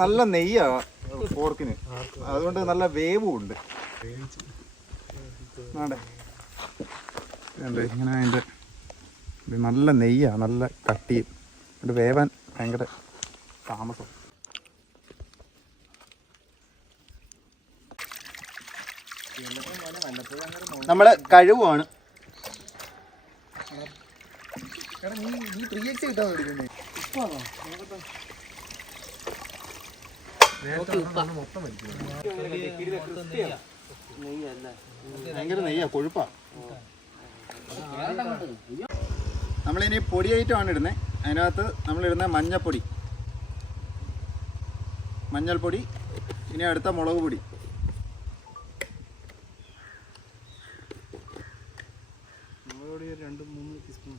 നല്ല നെയ്യാ പോർക്കിന് അതുകൊണ്ട് നല്ല വേവും ഉണ്ട് ഇങ്ങനെ അതിന്റെ ഇത് നല്ല നെയ്യാ നല്ല കട്ടിയും വേവാൻ ഭയങ്കര താമസം. നമ്മൾ കഴിവാണ് ഭയങ്കര നെയ്യാ കൊഴുപ്പാ. നമ്മളിനി പൊടി ഐറ്റമാണ് ഇടുന്നത് അതിനകത്ത് നമ്മളിടുന്ന മഞ്ഞപ്പൊടി. മഞ്ഞൾപ്പൊടി ഇനി അടുത്ത മുളക് പൊടി. രണ്ട് മൂന്ന് ടീസ്പൂൺ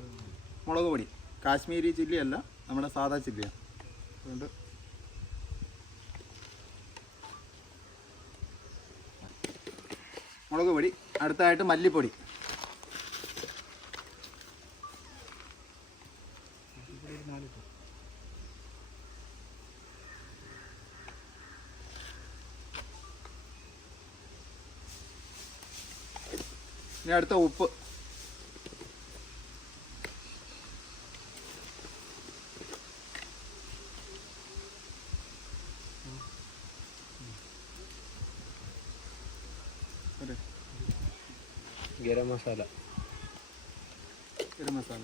മുളക് പൊടി. കാശ്മീരി ചില്ലിയല്ല നമ്മുടെ സാധാ ചില്ലിയാണ് അതുകൊണ്ട് മുളക് പൊടി അടുത്തായിട്ട് മല്ലിപ്പൊടി. ഇനി അടുത്ത ഉപ്പ്. മസാല. ഗരം മസാല.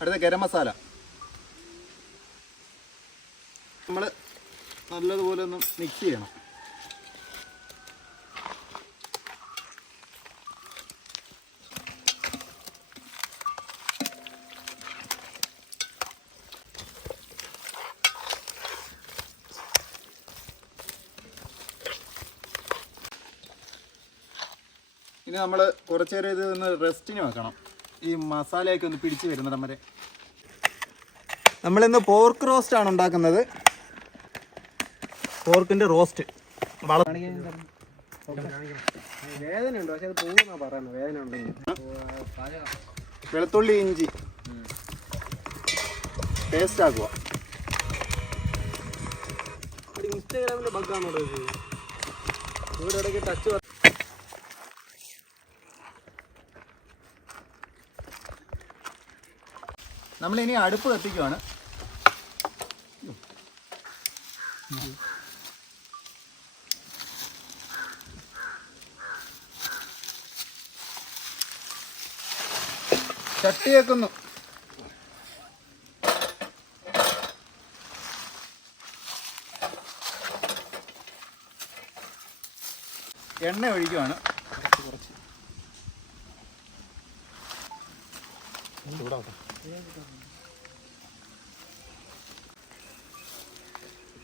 അടുത്ത ഗരം മസാല. നമ്മൾ നല്ലതുപോലെ ഒന്ന് മിക്സ് ചെയ്യണം. ഇനി നമ്മൾ കുറച്ച് നേരം ഇത് ഒന്ന് റെസ്റ്റിന് വെക്കണം. ഈ മസാലയൊക്കെ ഒന്ന് പിടിച്ച് വരുന്നിടം വരെ. നമ്മളിന്ന് പോർക്ക് റോസ്റ്റ് ആണ് ഉണ്ടാക്കുന്നത്. പോർക്കിന്റെ റോസ്റ്റ് വള വേദന ഉണ്ടോ പക്ഷെ അത് പോകുന്നാ പറയുന്നത്. വേദന ഉണ്ടെങ്കിൽ വെളുത്തുള്ളി ഇഞ്ചി. ടേസ്റ്റ് ആക്കുക ഇൻസ്റ്റാഗ്രാമിൽ ബഗ്ഗാണോ ഇവിടെ ഇടയ്ക്ക് ടച്ച് നമ്മളിനി അടുപ്പ് കത്തിക്കുവാണ്. ചട്ടി വെക്കുന്നു എണ്ണ ഒഴിക്കുവാണ്.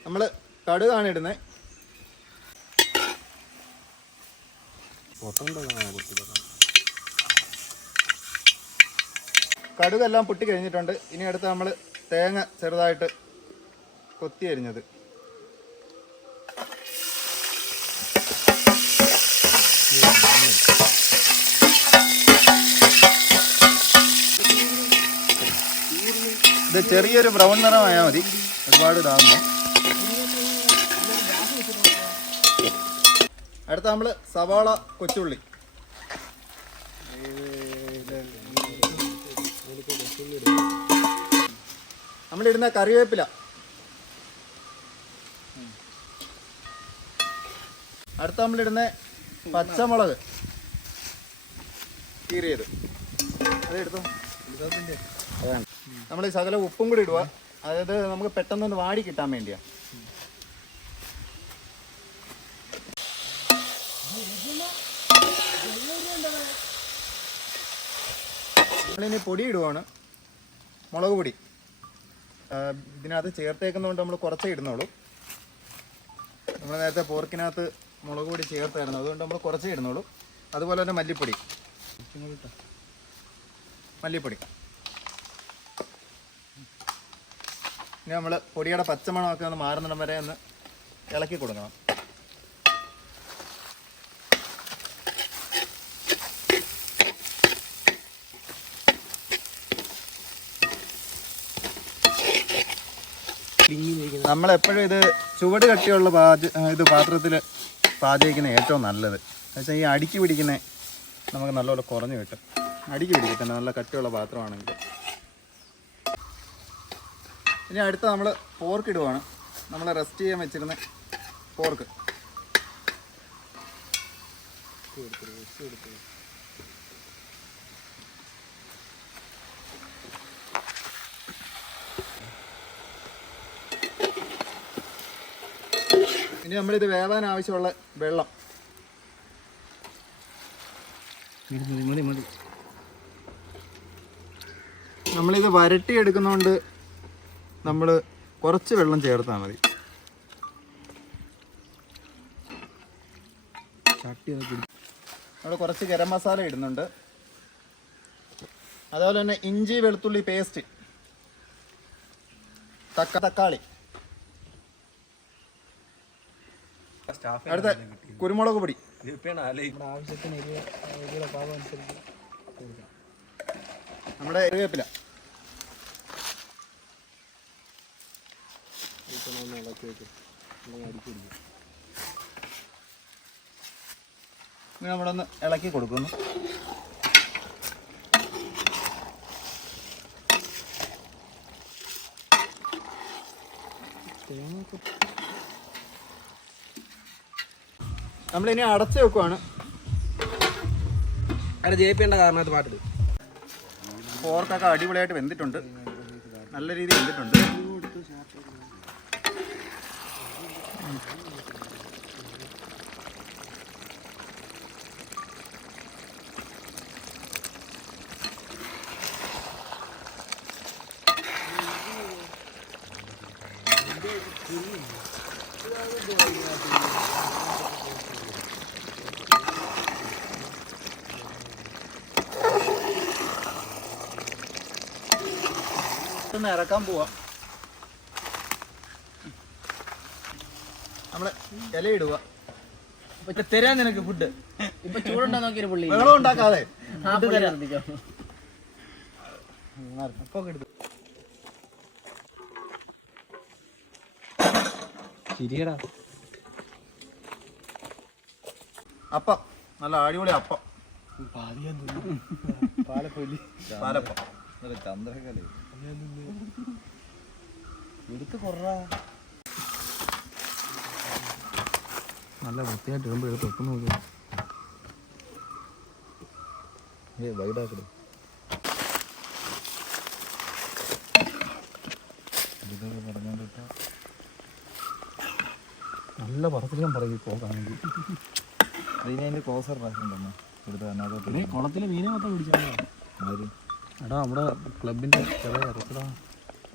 നമ്മൾ കടുകാണ് ഇടുന്നത് കടുകെല്ലാം പൊട്ടി കഴിഞ്ഞിട്ടുണ്ട്. ഇനി അടുത്ത് നമ്മൾ തേങ്ങ ചെറുതായിട്ട് കൊത്തി അരിഞ്ഞത്. ഇത് ചെറിയൊരു ബ്രൗൺ നിറമായാൽ മതി. ഒരുപാട് ഇതാകുമ്പോൾ അടുത്ത നമ്മൾ സവാള കൊച്ചുള്ളി. നമ്മളിടുന്ന കറിവേപ്പില. അടുത്ത നമ്മളിടുന്ന പച്ചമുളക്. കീറിയത്. അതെടുത്തോ നമ്മൾ ഈ സകല ഉപ്പും കൂടി ഇടുക. അതായത് നമുക്ക് പെട്ടെന്ന് വാടി കിട്ടാൻ വേണ്ടിയാ. നമ്മളിനി പൊടി ഇടുവാണ്. മുളക് പൊടി. ഇതിനകത്ത് ചേർത്തേക്കുന്നതുകൊണ്ട് നമ്മൾ കുറച്ചേ ഇടുന്നുള്ളൂ. നമ്മൾ നേരത്തെ പോർക്കിനകത്ത് മുളക് പൊടി ചേർത്തായിരുന്നു. അതുകൊണ്ട് നമ്മൾ കുറച്ചേ ഇടുന്നുള്ളൂ. അതുപോലെ തന്നെ മല്ലിപ്പൊടി. മല്ലിപ്പൊടി. ഇനി നമ്മൾ പൊടിയുടെ പച്ചമണമൊക്കെ ഒന്ന് മാറുന്നിടം വരെ ഒന്ന് ഇളക്കി കൊടുക്കണം. നമ്മളെപ്പോഴും ഇത് ചുവട് കട്ടിയുള്ള പാച ഇത് പാത്രത്തിൽ പാചകിക്കുന്ന ഏറ്റവും നല്ലത്. എന്നുവെച്ചാൽ ഈ അടുക്കി പിടിക്കുന്ന നമുക്ക് നല്ലപോലെ കുറഞ്ഞു കിട്ടും. അടുക്കി പിടിക്കട്ടെ നല്ല കട്ടിയുള്ള പാത്രമാണെങ്കിൽ. ഇനി അടുത്ത നമ്മൾ പോർക്ക് ഇടുവാണ്. നമ്മൾ റെസ്റ്റ് ചെയ്യാൻ വെച്ചിരുന്ന പോർക്ക് ഇനി നമ്മളിത് വേവാൻ ആവശ്യമുള്ള വെള്ളം. നമ്മളിത് വരട്ടി എടുക്കുന്നതുകൊണ്ട് നമ്മൾ കുറച്ച് വെള്ളം ചേർത്താൽ മതി. ചട്ടി നമ്മൾ കുറച്ച് ഗരം മസാല ഇടുന്നുണ്ട്. അതുപോലെ തന്നെ ഇഞ്ചി വെളുത്തുള്ളി പേസ്റ്റ് തക്ക തക്കാളി. അടുത്ത കുരുമുളക് പൊടി. നമ്മുടെ കറിവേപ്പില ഇപ്പം ഒന്ന് ഇളക്കി വെക്കും അല്ലെങ്കിൽ അടിക്കി പിടിക്കും നമ്മളൊന്ന് ഇളക്കി കൊടുക്കുന്നു. നമ്മളിനി അടച്ച് വെക്കുവാണ്. അവിടെ കാരണം അത് പാട്ടിടും പോർക്കൊക്കെ അടിപൊളിയായിട്ട് വെന്തിട്ടുണ്ട്. നല്ല രീതിയിൽ വെന്തിട്ടുണ്ട്. ഒന്ന് നിറക്കാൻ പോവാ. നമ്മൾ ഇല ഇടുക ഇപ്പൊ തരാൻ നിനക്ക് ഫുഡ് ഇപ്പൊ ചൂടുണ്ടാ നോക്കിയൊരു പുള്ളി. വെള്ളം ഉണ്ടാക്കാതെ. തരാം ശരിയടാ. അപ്പം. നല്ല അടിപൊളി അപ്പം. പാലപ്പൊലി. പാലപ്പം. നല്ല കൊറാ നല്ല വൃത്തിയായിട്ട് ഇടുമ്പോൾ നോക്കി ഏ വൈഡാക്കട് നല്ല പറത്തിലും പറയും പോകാണെങ്കിൽ അതിനതിന്റെ ക്ലോസർ ഉണ്ടോ ഇവിടുത്തെ നീ കുളത്തിലെ മീനെ മൊത്തം പിടിച്ചാ എടാ നമ്മുടെ ക്ലബിന്റെ ചെറിയ ഇറച്ചടാ.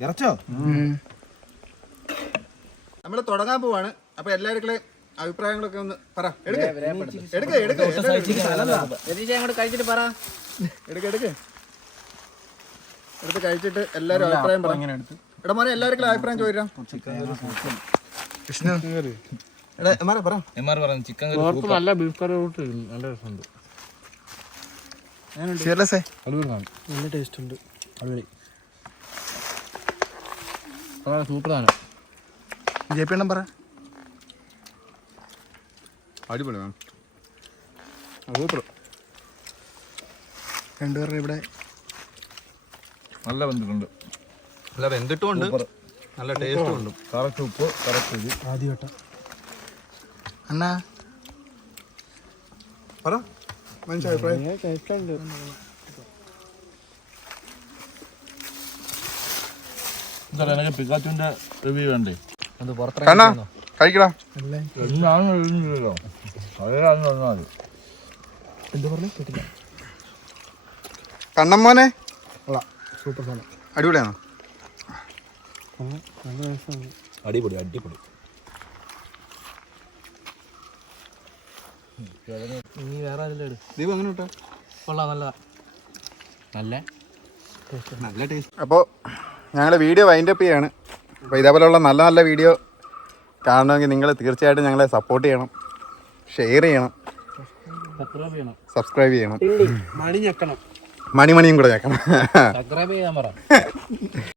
ഇറച്ചോ? നമ്മൾ തുടങ്ങാൻ പോവാണ്. അപ്പൊ എല്ലാവർക്കും അഭിപ്രായങ്ങളൊക്കെ ഒന്ന് പറ. കഴിച്ചിട്ട് പറ. എടുക്ക് എടുക്ക്. എടുത്ത് കഴിച്ചിട്ട് എല്ലാരും അഭിപ്രായം പറഞ്ഞു എടാ മോനെ എല്ലാവർക്കും അഭിപ്രായം ചോദിക്കാം കൃഷ്ണ? എടാ എമാർ പറ. ചിക്കൻ നല്ല ബീഫ് കറി കൂട്ട് നല്ല രസമുണ്ട്. അടിപൊളിയാണ് നല്ല ടേസ്റ്റ് ഉണ്ട്. അടിപൊളി. സൂപ്പർ സാധനം. ജെ പി എണ്ണം പറ. അടിപൊളി മാം സൂപ്പർ രണ്ടുപേരുടെ ഇവിടെ നല്ല ബന്ധുണ്ട് നല്ല വെന്തിട്ടും ഉണ്ട് നല്ല ടേസ്റ്റും ഉണ്ട്. കറക്റ്റ് ഉപ്പ് കറക്റ്റ് ഇത്. ആദ്യവട്ടം. അണ്ണാ. പറ. മനുഷ്യ അഭിപ്രായം എനിക്ക് പിക്കാച്ചുവിന്റെ റിവ്യൂ വേണ്ടേ? കണ്ണാ കഴിക്കടാ. എന്നാണ് എഴുതുന്നില്ലല്ലോ അതേതാണെന്ന് പറഞ്ഞാൽ മതി. എന്താ പറഞ്ഞു? കേട്ടില്ല. കണ്ണൻ മോനെ സൂപ്പർ സാധനം. അടിപൊളിയാണോ? അടിപൊളി അടിപൊളി. നീ വേറെ ആരെങ്കിലും ദീപം കൊള്ളാം നല്ല നല്ല നല്ല ടേസ്റ്റ് അപ്പോൾ ഞങ്ങൾ വീഡിയോ വൈൻഡപ്പ് ചെയ്യാണ്. അപ്പോൾ ഇതേപോലെയുള്ള നല്ല നല്ല വീഡിയോ കാണണമെങ്കിൽ നിങ്ങൾ തീർച്ചയായിട്ടും ഞങ്ങളെ സപ്പോർട്ട് ചെയ്യണം ഷെയർ ചെയ്യണം സബ്സ്ക്രൈബ് ചെയ്യണം. സബ്സ്ക്രൈബ് ചെയ്യണം മണി ഞെക്കണം മണിമണിയും കൂടെ ഞെക്കണം. സബ്സ്ക്രൈബ് ചെയ്യാൻ പറ.